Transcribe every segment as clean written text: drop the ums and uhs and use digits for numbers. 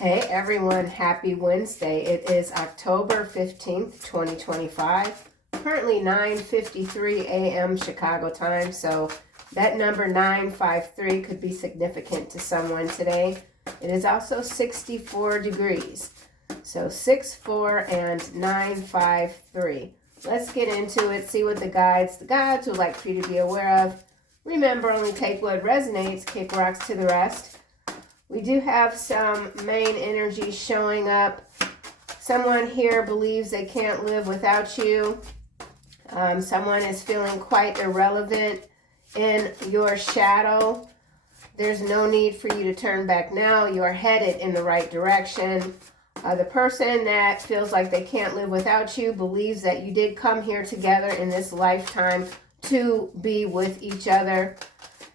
Hey everyone, happy Wednesday. It is October 15th, 2025. Currently 9:53 a.m. Chicago time, so that number 953 could be significant to someone today. It is also 64 degrees. So 64 and 953. Let's get into it, see what the guides would like for you to be aware of. Remember, only take what resonates, kick rocks to the rest. We do have some main energy showing up. Someone here believes they can't live without you. Someone is feeling quite irrelevant in your shadow. There's no need for you to turn back now. You're headed in the right direction. The person that feels like they can't live without you believes that you did come here together in this lifetime to be with each other.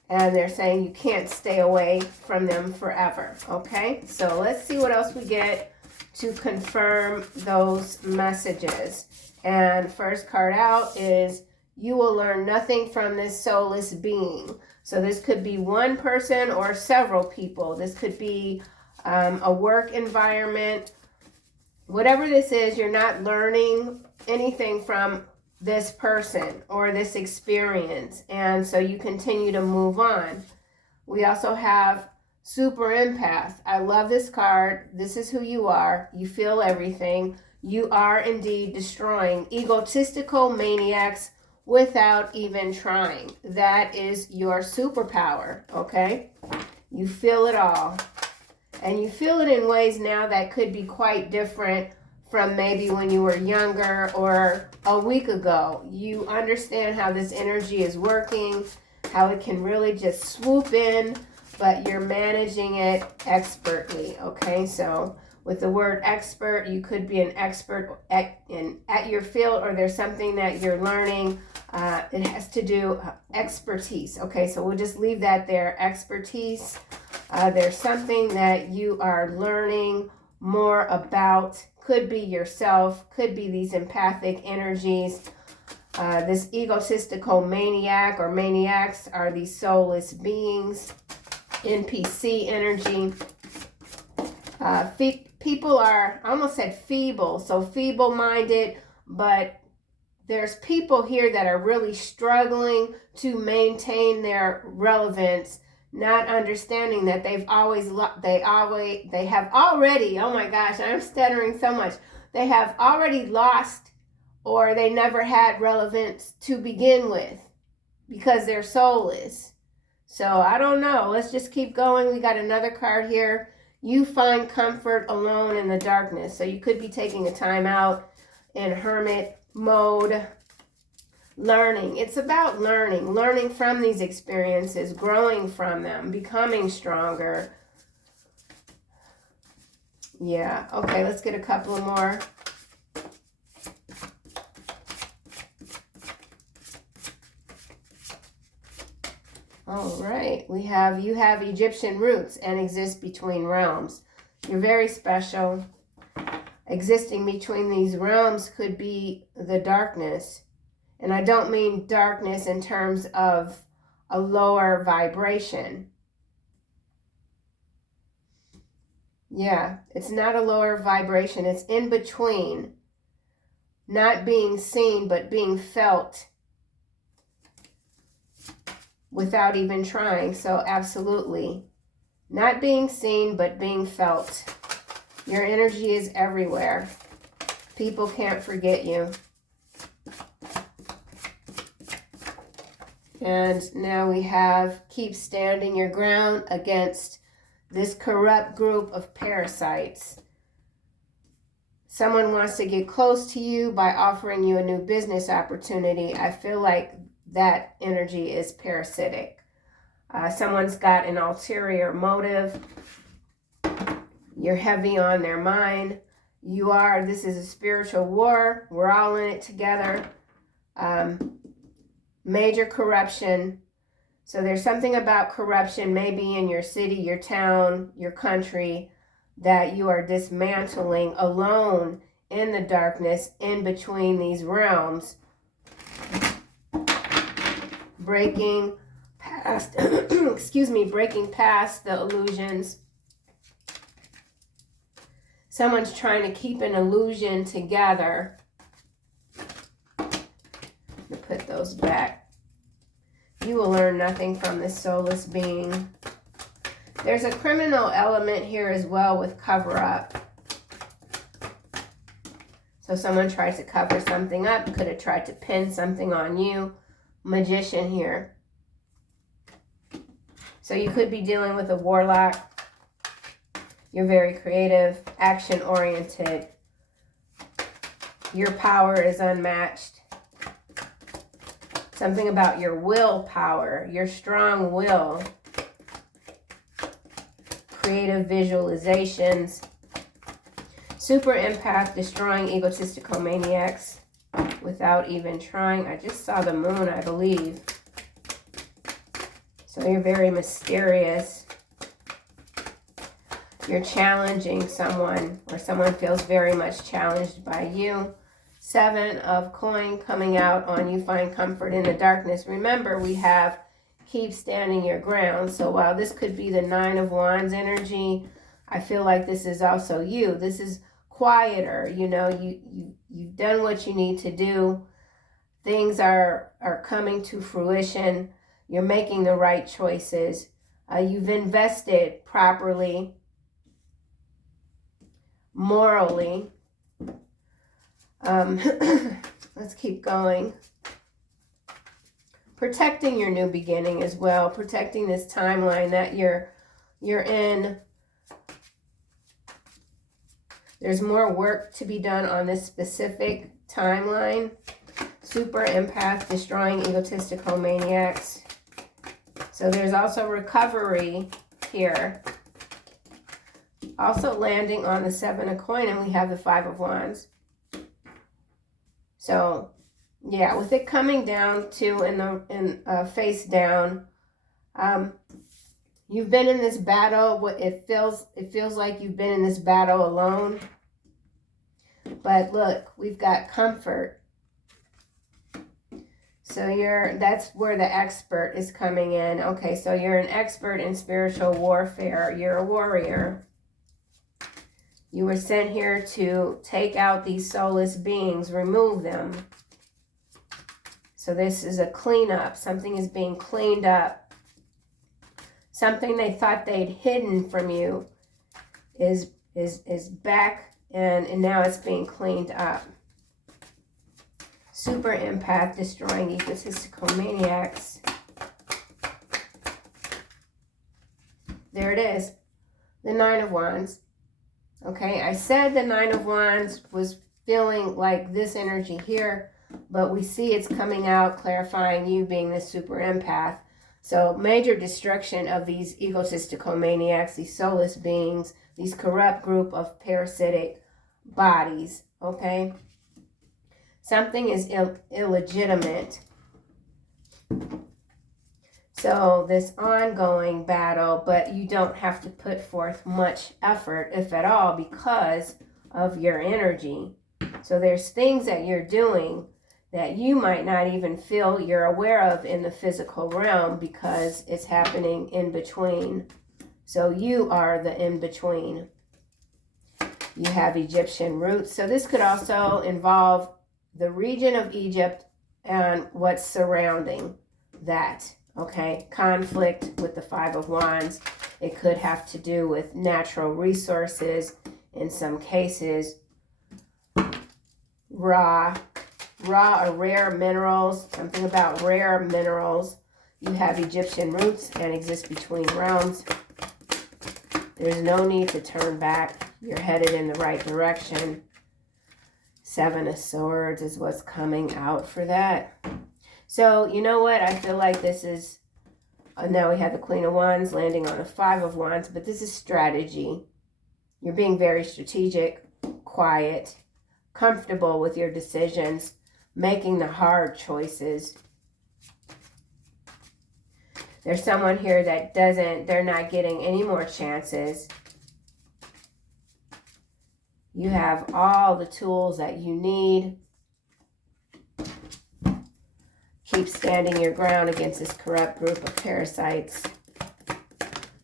And they're saying you can't stay away from them forever. Okay, so let's see what else we get to confirm those messages. And first card out is you will learn nothing from this soulless being. So this could be one person or several people. This could be a work environment. Whatever this is, you're not learning anything from this person or this experience, and so you continue to move on. We also have super empath. I love this card. This is who you are. You feel everything. You are indeed destroying egotistical maniacs without even trying. That is your superpower, okay? You feel it all, and you feel it in ways now that could be quite different from maybe when you were younger or a week ago. You understand how this energy is working, how it can really just swoop in, but you're managing it expertly, okay? So with the word expert, you could be an expert at your field, or there's something that you're learning. It has to do expertise, okay? So we'll just leave that there, expertise. There's something that you are learning more about. Could be yourself, could be these empathic energies. This egotistical maniac or maniacs are these soulless beings. NPC energy. People are, I almost said feeble, so feeble-minded, but there's people here that are really struggling to maintain their relevance, not understanding that they have already, oh my gosh, I'm stuttering so much. They have already lost, or they never had relevance to begin with because they're soulless. So I don't know. Let's just keep going. We got another card here. You find comfort alone in the darkness. So you could be taking a time out in hermit mode. Learning. It's about learning from these experiences, growing from them, becoming stronger. Yeah, okay, let's get a couple more. All right, you have Egyptian roots and exist between realms. You're very special. Existing between these realms could be the darkness. And I don't mean darkness in terms of a lower vibration. Yeah, it's not a lower vibration. It's in between. Not being seen, but being felt without even trying. So absolutely. Not being seen, but being felt. Your energy is everywhere. People can't forget you. And now we have keep standing your ground against this corrupt group of parasites. Someone wants to get close to you by offering you a new business opportunity. I feel like that energy is parasitic. Someone's got an ulterior motive. You're heavy on their mind. This is a spiritual war. We're all in it together. Major corruption. So there's something about corruption, maybe in your city, your town, your country, that you are dismantling alone in the darkness in between these realms. Breaking past, breaking past the illusions. Someone's trying to keep an illusion together. To put those back. You will learn nothing from this soulless being. There's a criminal element here as well with cover up. So someone tries to cover something up, could have tried to pin something on you. Magician here. So you could be dealing with a warlock. You're very creative, action-oriented. Your power is unmatched. Something about your willpower, your strong will. Creative visualizations. Super empath, destroying egotistical maniacs without even trying. I just saw the moon, I believe. So you're very mysterious. You're challenging someone, or someone feels very much challenged by you. 7 of coin coming out on you find comfort in the darkness. Remember, we have keep standing your ground. So while this could be the 9 of wands energy, I feel like this is also you. This is quieter. You know, you've done what you need to do. Things are coming to fruition. You're making the right choices. You've invested properly. Morally. Let's keep going. Protecting your new beginning as well. Protecting this timeline that you're in. There's more work to be done on this specific timeline. Super empath, destroying egotistical maniacs. So there's also recovery here. Also landing on the 7 of coin, and we have the 5 of wands. So, yeah, with it coming down to in face down, you've been in this battle. It feels like you've been in this battle alone. But look, we've got comfort. So that's where the expert is coming in. Okay, so you're an expert in spiritual warfare. You're a warrior. You were sent here to take out these soulless beings, remove them. So this is a cleanup. Something is being cleaned up. Something they thought they'd hidden from you is back, and now it's being cleaned up. Super empath, destroying egotistical maniacs. There it is. The 9 of wands. Okay, I said the 9 of wands was feeling like this energy here, but we see it's coming out, clarifying you being the super empath. So major destruction of these egotistical maniacs, these soulless beings, these corrupt group of parasitic bodies, okay? Something is illegitimate. So this ongoing battle, but you don't have to put forth much effort, if at all, because of your energy. So there's things that you're doing that you might not even feel you're aware of in the physical realm because it's happening in between. So you are the in-between. You have Egyptian roots. So this could also involve the region of Egypt and what's surrounding that. Okay, conflict with the 5 of wands. It could have to do with natural resources in some cases. Raw or rare minerals. Something about rare minerals. You have Egyptian roots and exist between realms. There's no need to turn back. You're headed in the right direction. 7 of swords is what's coming out for that. So, you know what? I feel like this is, now we have the Queen of Wands landing on the 5 of Wands, but this is strategy. You're being very strategic, quiet, comfortable with your decisions, making the hard choices. There's someone here that they're not getting any more chances. You have all the tools that you need. Keep standing your ground against this corrupt group of parasites.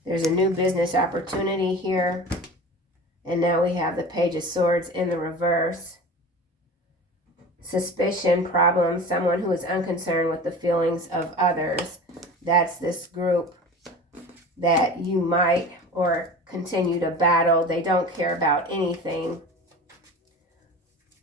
There's a new business opportunity here. And now we have the Page of Swords in the reverse. Suspicion, problem, someone who is unconcerned with the feelings of others. That's this group that you might or continue to battle. They don't care about anything.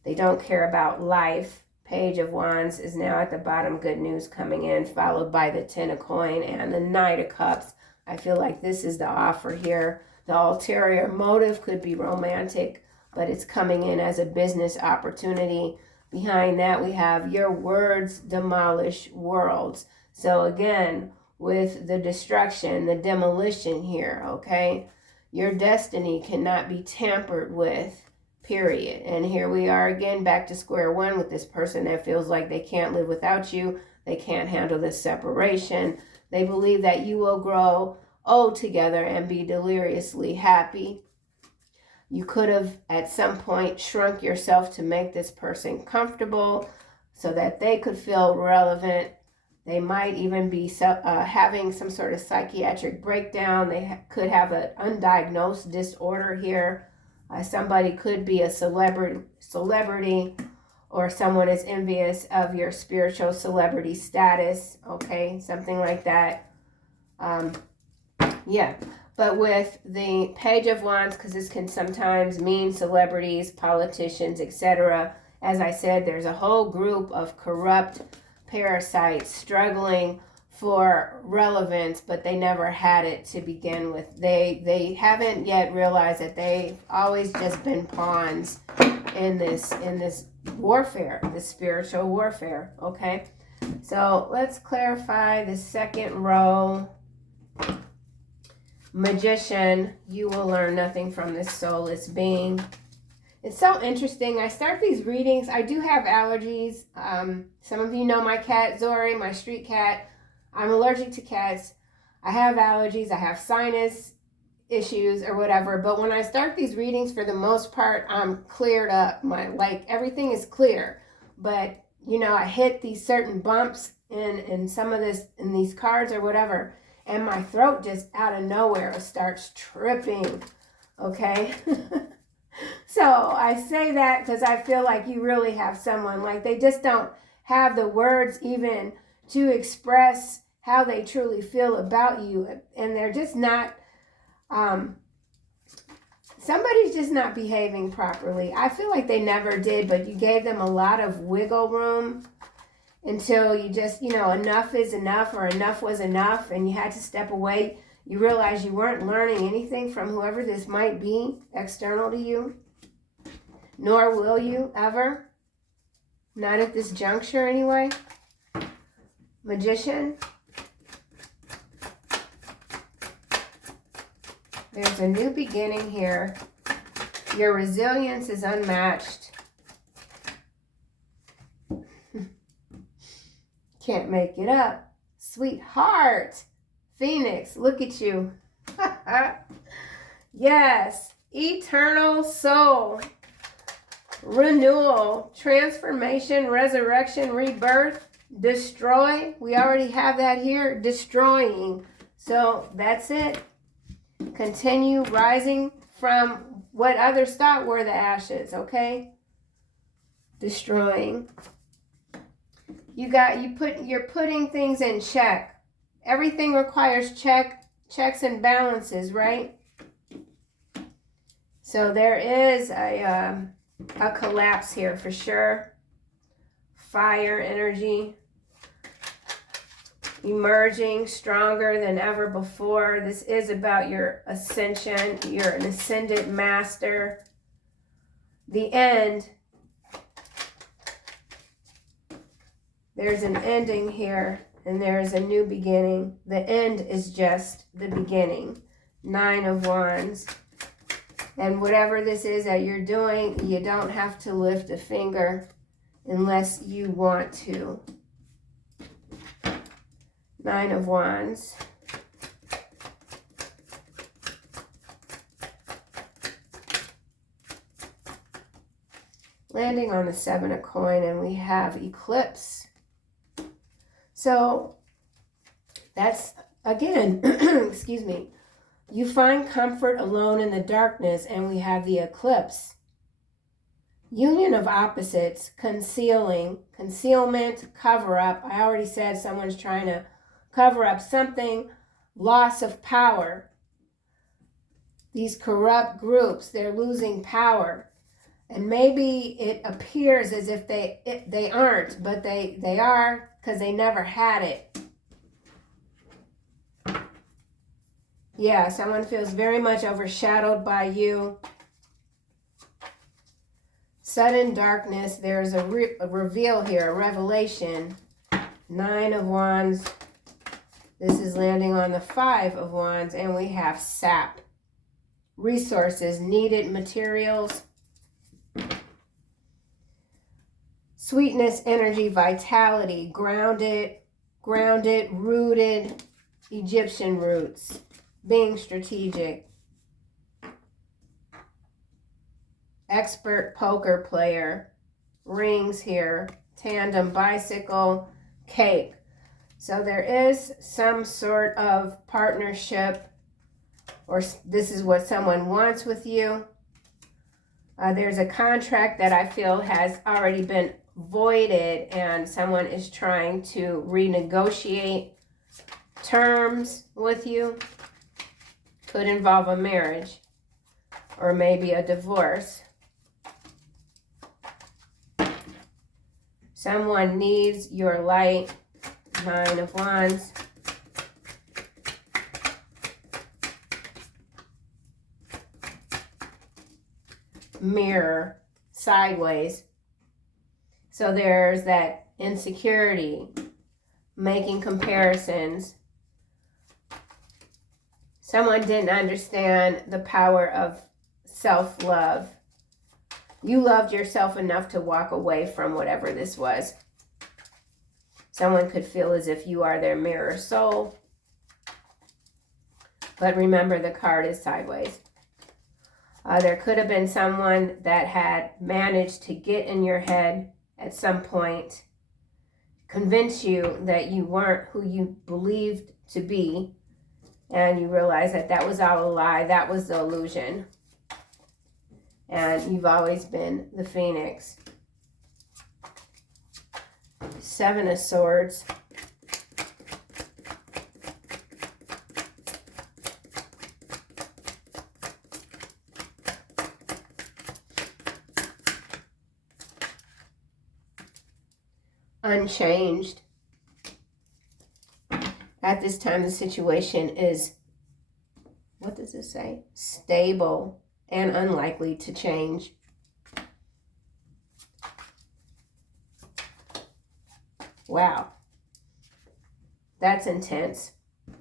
They don't care about life. Page of Wands is now at the bottom. Good news coming in, followed by the Ten of Coin and the Knight of Cups. I feel like this is the offer here. The ulterior motive could be romantic, but it's coming in as a business opportunity. Behind that, we have your words demolish worlds. So again, with the destruction, the demolition here, okay? Your destiny cannot be tampered with, period. And here we are again, back to square one with this person that feels like they can't live without you. They can't handle this separation. They believe that you will grow old together and be deliriously happy. You could have at some point shrunk yourself to make this person comfortable so that they could feel relevant. They might even be having some sort of psychiatric breakdown. They could have an undiagnosed disorder here. Somebody could be a celebrity, or someone is envious of your spiritual celebrity status, okay? Something like that. Yeah. But with the Page of Wands, because this can sometimes mean celebrities, politicians, etc. As I said, there's a whole group of corrupt parasites struggling for relevance, but they never had it to begin with. They haven't yet realized that they've always just been pawns in this warfare, this spiritual warfare. Okay, so let's clarify the second row. Magician, you will learn nothing from this soulless being. It's so interesting. I start these readings. I do have allergies. Some of you know my cat, Zori, my street cat. I'm allergic to cats. I have allergies. I have sinus issues or whatever. But when I start these readings, for the most part, I'm cleared up. Everything is clear. But, you know, I hit these certain bumps in some of this, in these cards or whatever. And my throat just out of nowhere starts tripping. Okay? So I say that because I feel like you really have someone, like they just don't have the words even to express how they truly feel about you. And they're just not, somebody's just not behaving properly. I feel like they never did, but you gave them a lot of wiggle room until you just, you know, enough is enough, or enough was enough, and you had to step away. You realize you weren't learning anything from whoever this might be external to you. Nor will you ever. Not at this juncture anyway. Magician. There's a new beginning here. Your resilience is unmatched. Can't make it up. Sweetheart. Phoenix, look at you. Yes. Eternal soul. Renewal, transformation, resurrection, rebirth, destroy. We already have that here, destroying. So that's it. Continue rising from what others thought were the ashes, okay? Destroying. You're putting things in check. Everything requires checks and balances, right? So there is a collapse here for sure. Fire energy. Emerging stronger than ever before. This is about your ascension. You're an ascended master. The end. There's an ending here, and there is a new beginning. The end is just the beginning. 9 of Wands. And whatever this is that you're doing, you don't have to lift a finger unless you want to. 9 of Wands. Landing on the 7 of Coin, and we have Eclipse. So that's, again, excuse me, You find comfort alone in the darkness, and we have the eclipse. Union of opposites, concealment, cover up. I already said someone's trying to cover up something. Loss of power. These corrupt groups, they're losing power. And maybe it appears as if they aren't, but they are, because they never had it. Yeah, someone feels very much overshadowed by you. Sudden darkness, there's a reveal here, a revelation. 9 of Wands. This is landing on the 5 of Wands, and we have sap. Resources, needed materials. Sweetness, energy, vitality, grounded, rooted, Egyptian roots, being strategic. Expert poker player, rings here, tandem bicycle, cake. So there is some sort of partnership, or this is what someone wants with you. There's a contract that I feel has already been voided, and someone is trying to renegotiate terms with you. Could involve a marriage or maybe a divorce. Someone needs your light. 9 of Wands. Mirror, sideways. So there's that insecurity, making comparisons. Someone didn't understand the power of self-love. You loved yourself enough to walk away from whatever this was. Someone could feel as if you are their mirror soul. But remember, the card is sideways. There could have been someone that had managed to get in your head at some point, convince you that you weren't who you believed to be, and you realize that that was all a lie, that was the illusion. And you've always been the Phoenix. 7 of Swords. Unchanged. At this time, the situation is, what does it say? Stable and unlikely to change. Wow. That's intense.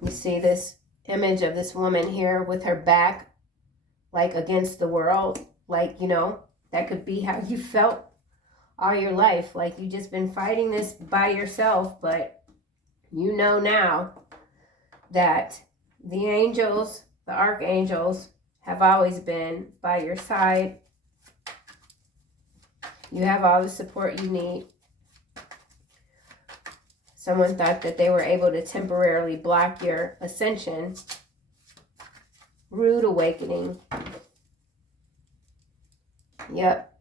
You see this image of this woman here with her back like against the world. Like, you know, that could be how you felt all your life. Like you just been fighting this by yourself, but you know now that the angels, the archangels, have always been by your side. You have all the support you need. Someone thought that they were able to temporarily block your ascension. Rude awakening. Yep.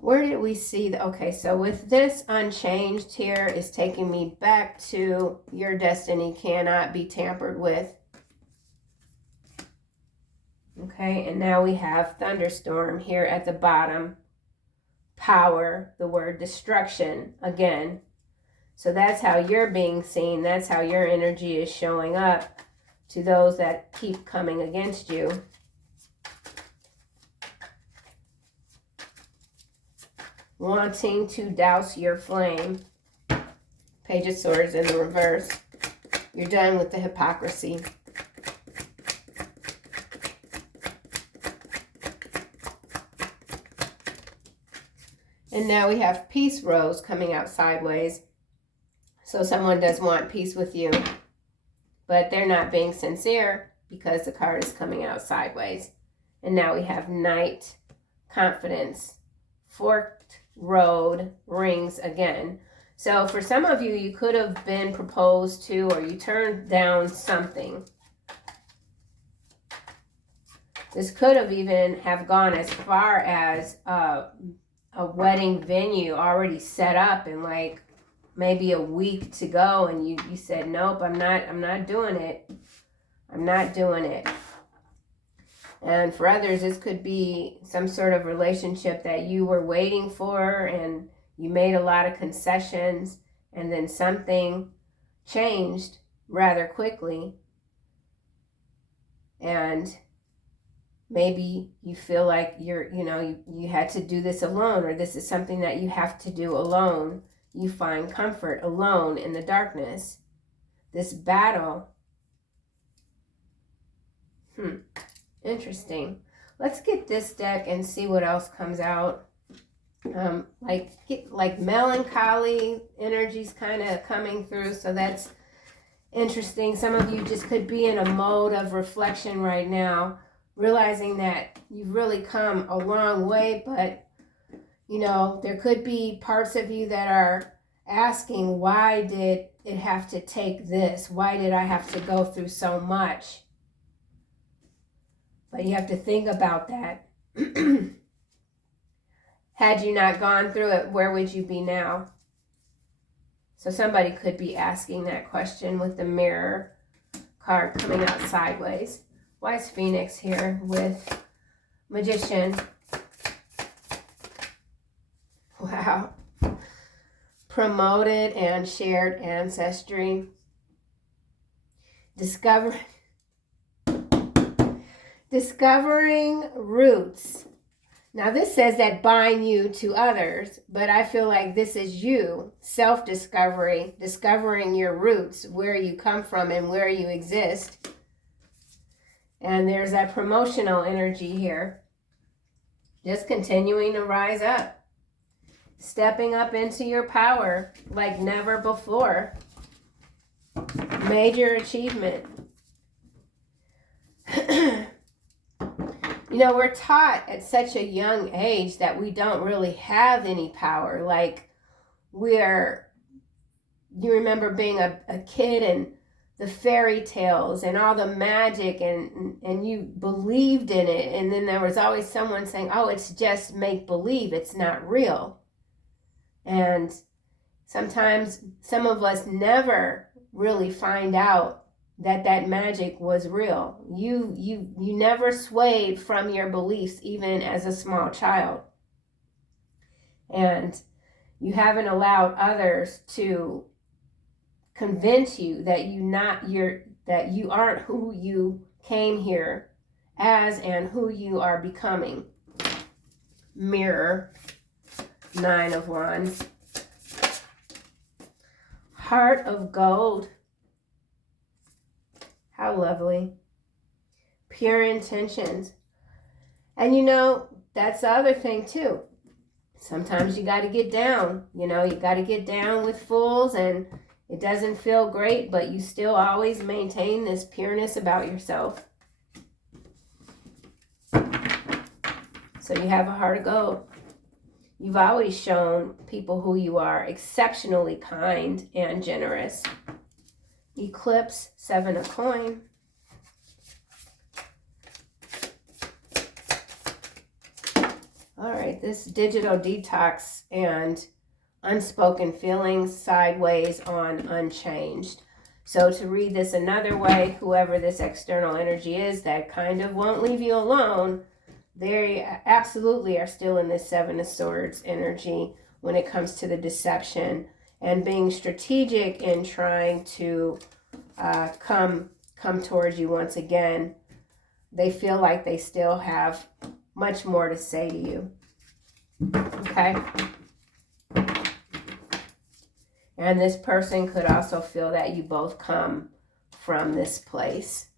Where did we see the, okay, so with this unchanged here is taking me back to your destiny cannot be tampered with. Okay, and now we have thunderstorm here at the bottom. Power, the word destruction again. So that's how you're being seen. That's how your energy is showing up to those that keep coming against you. Wanting to douse your flame. Page of Swords in the reverse. You're done with the hypocrisy. And now we have Peace Rose coming out sideways. So someone does want peace with you, but they're not being sincere because the card is coming out sideways. And now we have Knight, Confidence, Forked Road, Rings again. So for some of you, you could have been proposed to or you turned down something. This could have even have gone as far as a wedding venue already set up and like maybe a week to go, and you said, nope, I'm not doing it. I'm not doing it. And for others, this could be some sort of relationship that you were waiting for and you made a lot of concessions, and then something changed rather quickly. And maybe you feel like you had to do this alone, or this is something that you have to do alone. You find comfort alone in the darkness. This battle. Interesting. Let's get this deck and see what else comes out. Like melancholy energies kind of coming through, so that's interesting. Some of you just could be in a mode of reflection right now, realizing that you've really come a long way, but there could be parts of you that are asking, why did it have to take this? Why did I have to go through so much? But you have to think about that. Had you not gone through it, where would you be now? So somebody could be asking that question with the Mirror card coming out sideways. Why is Phoenix here with Magician? Wow. Promoted and shared ancestry. Discovering roots. Now this says that bind you to others, but I feel like this is you, self-discovery, discovering your roots, where you come from and where you exist. And there's that promotional energy here. Just continuing to rise up. Stepping up into your power like never before. Major achievement. We're taught at such a young age that we don't really have any power. Like you remember being a kid and the fairy tales and all the magic and you believed in it. And then there was always someone saying, oh, it's just make believe. It's not real. And sometimes some of us never really find out that magic was real. You never swayed from your beliefs, even as a small child. And you haven't allowed others to convince you that you aren't who you came here as and who you are becoming. Mirror, 9 of Wands. Heart of Gold. How lovely. Pure intentions. And that's the other thing too. Sometimes you got to get down. You got to get down with fools, and it doesn't feel great, but you still always maintain this pureness about yourself. So you have a heart of gold. You've always shown people who you are, exceptionally kind and generous. Eclipse, 7 of coin. All right, this digital detox and unspoken feelings, sideways on unchanged. So to read this another way, whoever this external energy is that kind of won't leave you alone, they absolutely are still in this 7 of Swords energy when it comes to the deception and being strategic in trying to come towards you once again. They feel like they still have much more to say to you. Okay? And this person could also feel that you both come from this place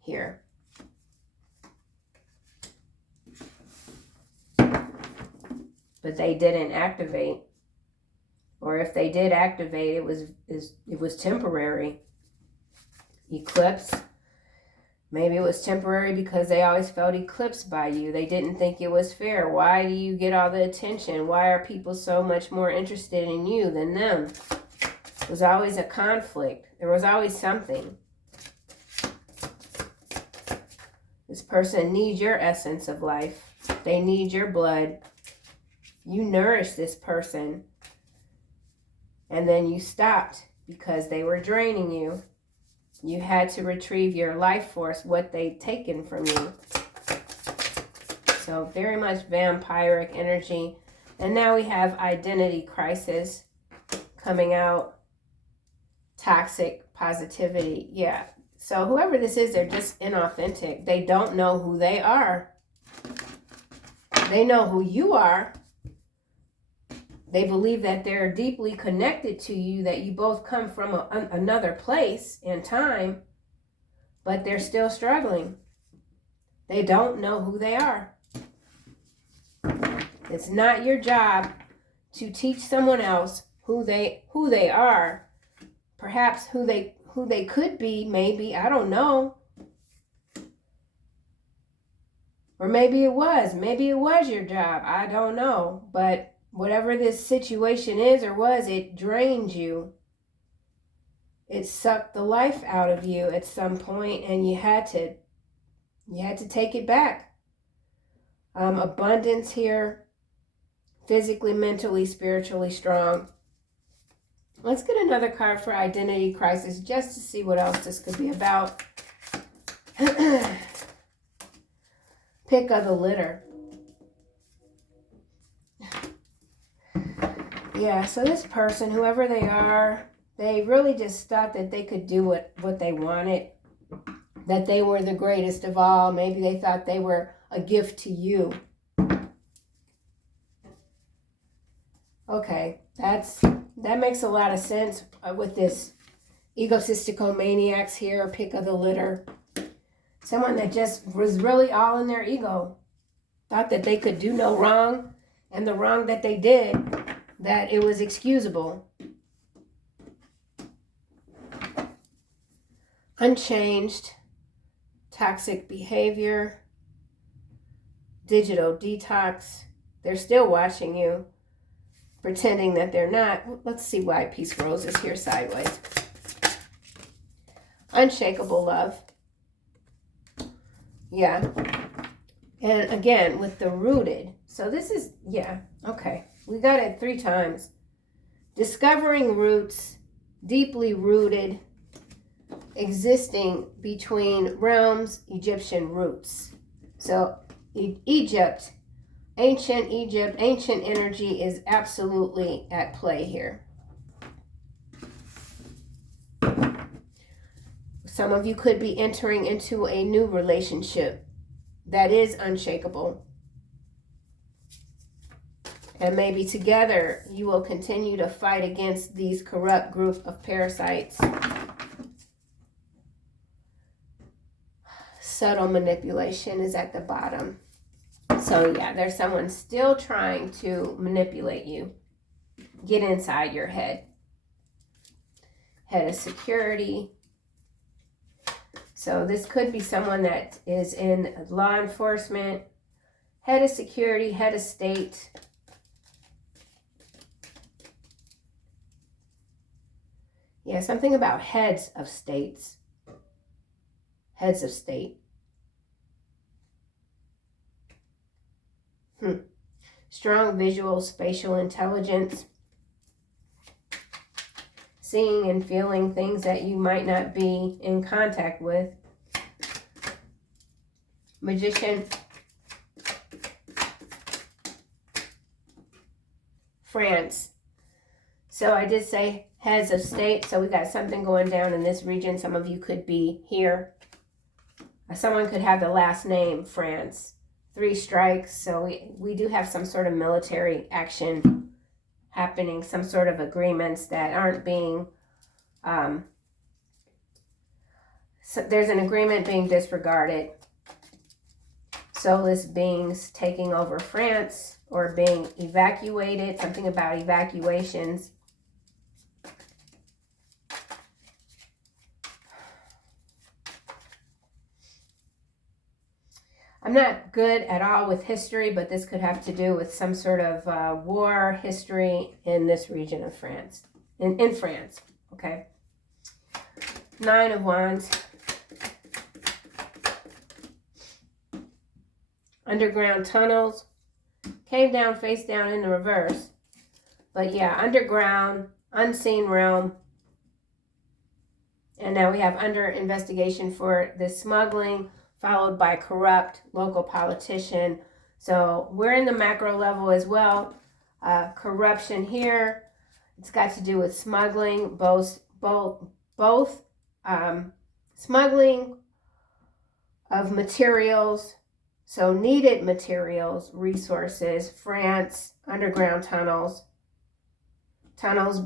here. But they didn't activate. Or if they did activate, it was temporary. Eclipse. Maybe it was temporary because they always felt eclipsed by you. They didn't think it was fair. Why do you get all the attention? Why are people so much more interested in you than them? It was always a conflict. There was always something. This person needs your essence of life. They need your blood. You nourish this person. And then you stopped because they were draining you. You had to retrieve your life force, what they'd taken from you. So very much vampiric energy. And now we have identity crisis coming out. Toxic positivity. Yeah. So whoever this is, they're just inauthentic. They don't know who they are. They know who you are. They believe that they're deeply connected to you, that you both come from another place and time, but they're still struggling. They don't know who they are. It's not your job to teach someone else who they are. Perhaps who they could be, maybe, I don't know. Or maybe it was your job, I don't know. But whatever this situation is or was, it drained you. It sucked the life out of you at some point, and you had to take it back. Abundance here, physically, mentally, spiritually strong. Let's get another card for identity crisis just to see what else this could be about. Pick of the litter. Yeah, so this person, whoever they are, they really just thought that they could do what they wanted, that they were the greatest of all. Maybe they thought they were a gift to you. Okay, that makes a lot of sense with this egotistical maniacs here, pick of the litter. Someone that just was really all in their ego, thought that they could do no wrong, and the wrong that they did, that it was excusable. Unchanged, toxic behavior, digital detox. They're still watching you, pretending that they're not. Let's see why Peace Rose is here sideways. Unshakable love. Yeah. And again, with the rooted. So this is, yeah, okay. We got it 3 times. Discovering roots, deeply rooted, existing between realms, Egyptian roots. So Egypt, ancient energy is absolutely at play here. Some of you could be entering into a new relationship that is unshakable. And maybe together you will continue to fight against these corrupt group of parasites. Subtle manipulation is at the bottom. So yeah, there's someone still trying to manipulate you. Get inside your head. Head of security. So this could be someone that is in law enforcement, head of security, head of state. Yeah, something about heads of states. Heads of state. Strong visual spatial intelligence. Seeing and feeling things that you might not be in contact with. Magician. France. So I did say heads of state. So we got something going down in this region. Some of you could be here. Someone could have the last name France. 3 strikes. So we do have some sort of military action happening, some sort of agreements that aren't being, so there's an agreement being disregarded. Soulless beings taking over France or being evacuated, something about evacuations. I'm not good at all with history, but this could have to do with some sort of war history in this region of France. In France, okay? 9 of Wands. underground tunnels. Came down face down in the reverse. But yeah, underground, unseen realm. And now we have under investigation for the smuggling, followed by corrupt local politician. So we're in the macro level as well. Corruption here. It's got to do with smuggling, both smuggling of materials, so needed materials, resources, France, underground tunnels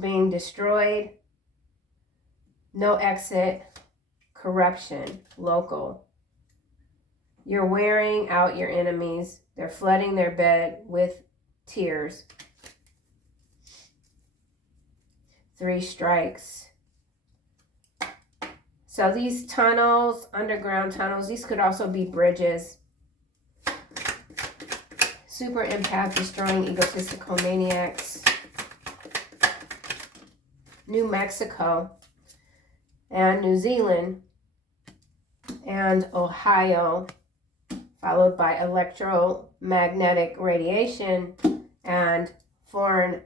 being destroyed, no exit, corruption, local. You're wearing out your enemies. They're flooding their bed with tears. 3 strikes. So these tunnels, underground tunnels, these could also be bridges. Super empath destroying egotistical maniacs. New Mexico and New Zealand and Ohio, followed by electromagnetic radiation and foreign,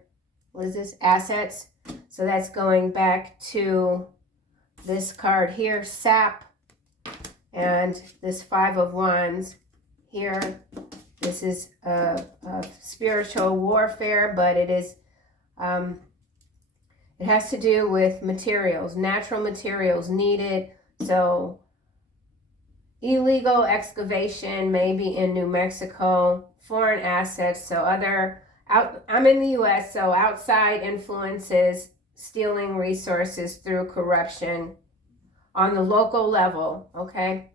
assets. So that's going back to this card here, sap, and this 5 of Wands here. This is a spiritual warfare, but it is, it has to do with materials, natural materials needed. So illegal excavation, maybe in New Mexico, foreign assets, so I'm in the US, so outside influences, stealing resources through corruption on the local level, okay?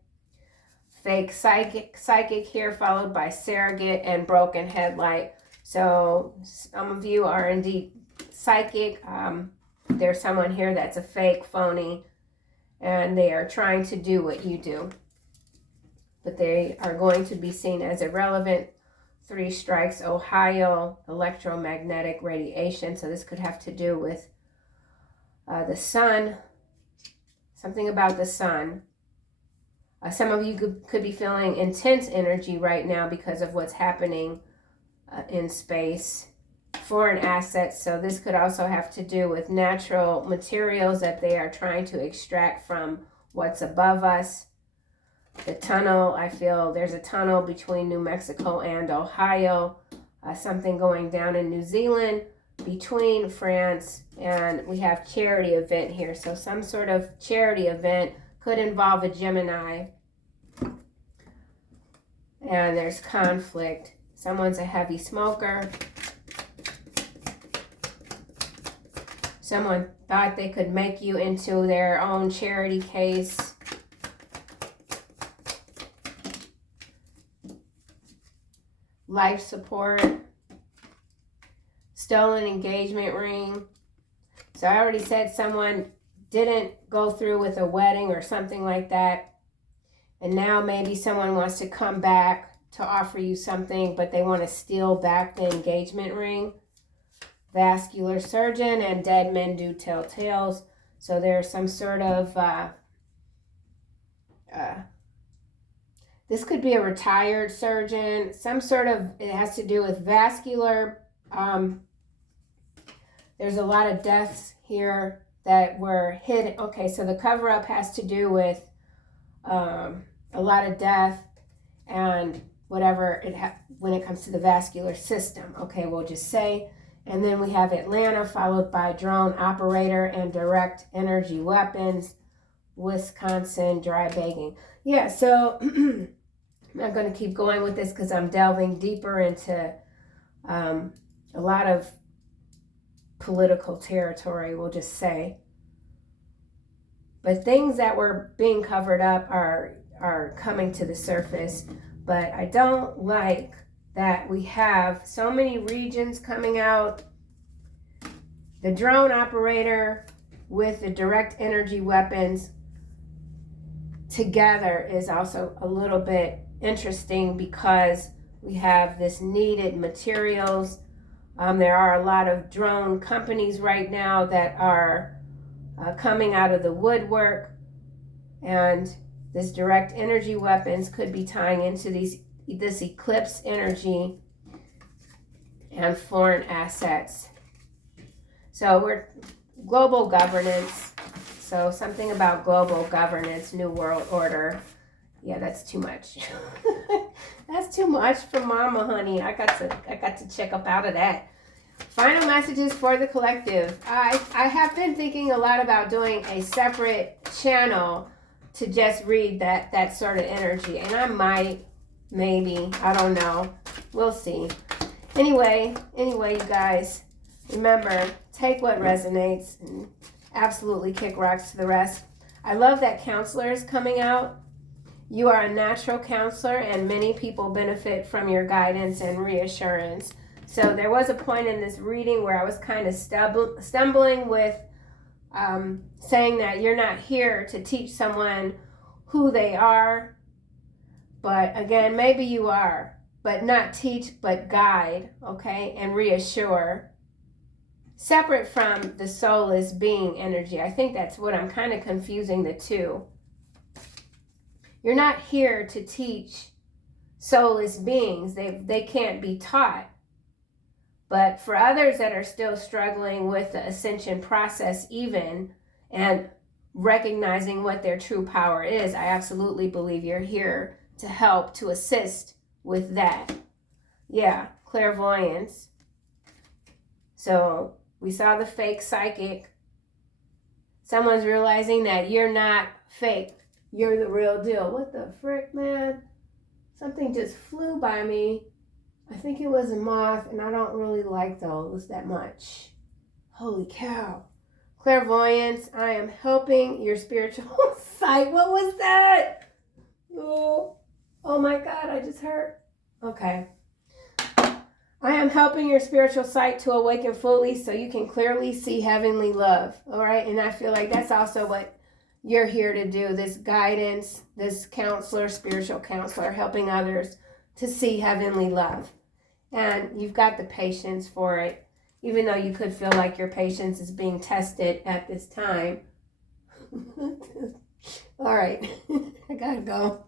Fake psychic here, followed by surrogate and broken headlight. So some of you are indeed psychic. There's someone here that's a fake, phony, and they are trying to do what you do. But they are going to be seen as irrelevant. 3 strikes, Ohio, electromagnetic radiation. So this could have to do with the sun, something about the sun. Some of you could be feeling intense energy right now because of what's happening in space. Foreign assets, so this could also have to do with natural materials that they are trying to extract from what's above us. The tunnel, I feel there's a tunnel between New Mexico and Ohio. Something going down in New Zealand between France, and we have charity event here. So some sort of charity event could involve a Gemini. And there's conflict. Someone's a heavy smoker. Someone thought they could make you into their own charity case. Life support. Stolen engagement ring. So I already said someone didn't go through with a wedding or something like that. And now maybe someone wants to come back to offer you something, but they want to steal back the engagement ring. Vascular surgeon and dead men do tell tales. So there's some sort of, this could be a retired surgeon, some sort of, it has to do with vascular. There's a lot of deaths here that were hidden. Okay, so the cover-up has to do with a lot of death and whatever when it comes to the vascular system. Okay, we'll just say. And then we have Atlanta, followed by drone operator and direct energy weapons. Wisconsin, dry bagging. Yeah, so I'm not going to keep going with this because I'm delving deeper into a lot of political territory, we'll just say. But things that were being covered up are coming to the surface. But I don't like that we have so many regions coming out. The drone operator with the direct energy weapons together is also a little bit interesting because we have this needed materials. There are a lot of drone companies right now that are coming out of the woodwork, and this direct energy weapons could be tying into these this eclipse energy and foreign assets. So we're global governance. So something about global governance, new world order. Yeah, that's too much. That's too much for mama, honey. I got to check up out of that. Final messages for the collective. I have been thinking a lot about doing a separate channel to just read that sort of energy, and I might, maybe, I don't know. We'll see. Anyway, you guys, remember, take what resonates and absolutely kick rocks to the rest. I love that counselor is coming out. You are a natural counselor, and many people benefit from your guidance and reassurance. So there was a point in this reading where I was kind of stumbling with saying that you're not here to teach someone who they are. But again, maybe you are, but not teach, but guide, okay, and reassure. Separate from the soulless being energy. I think that's what I'm kind of confusing the two. You're not here to teach soulless beings. They can't be taught. But for others that are still struggling with the ascension process even, and recognizing what their true power is, I absolutely believe you're here to help, to assist with that. Yeah, clairvoyance. So we saw the fake psychic. Someone's realizing that you're not fake. You're the real deal. What the frick, man? Something just flew by me. I think it was a moth, and I don't really like those that much. Holy cow. Clairvoyance, I am helping your spiritual sight. What was that? Oh my God, I just heard. Okay. I am helping your spiritual sight to awaken fully so you can clearly see heavenly love. All right, and I feel like that's also what you're here to do. This guidance, this counselor, spiritual counselor, helping others to see heavenly love. And you've got the patience for it, even though you could feel like your patience is being tested at this time. All right, I gotta go.